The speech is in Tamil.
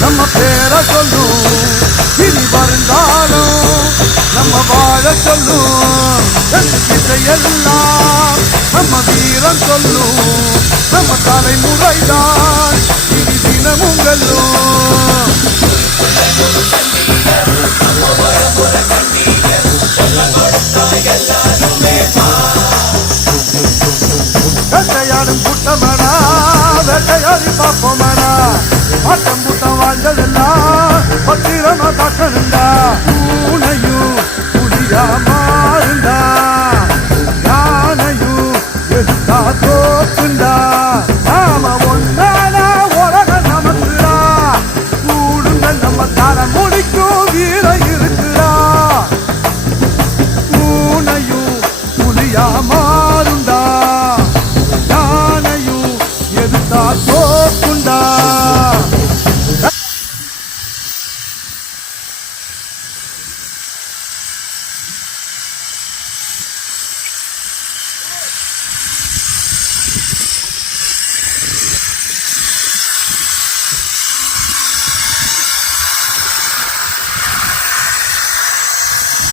நம்ம பேரை சொல்லும் இனி வருந்தாலும் நம்ம வாழ சொல்லும் திசையெல்லாம் நம்ம வீரம் சொல்லும் நம்ம தலைமுறைதான் இனி தினமும் வெல்லும் வேட்டையாடும் கூட்டமடா வேட்டையாடி பார்ப்போமடா ஆட்டம் கூட்டம் வாழ்ந்ததெல்லாம் பத்திரமா காக்கணுண்டா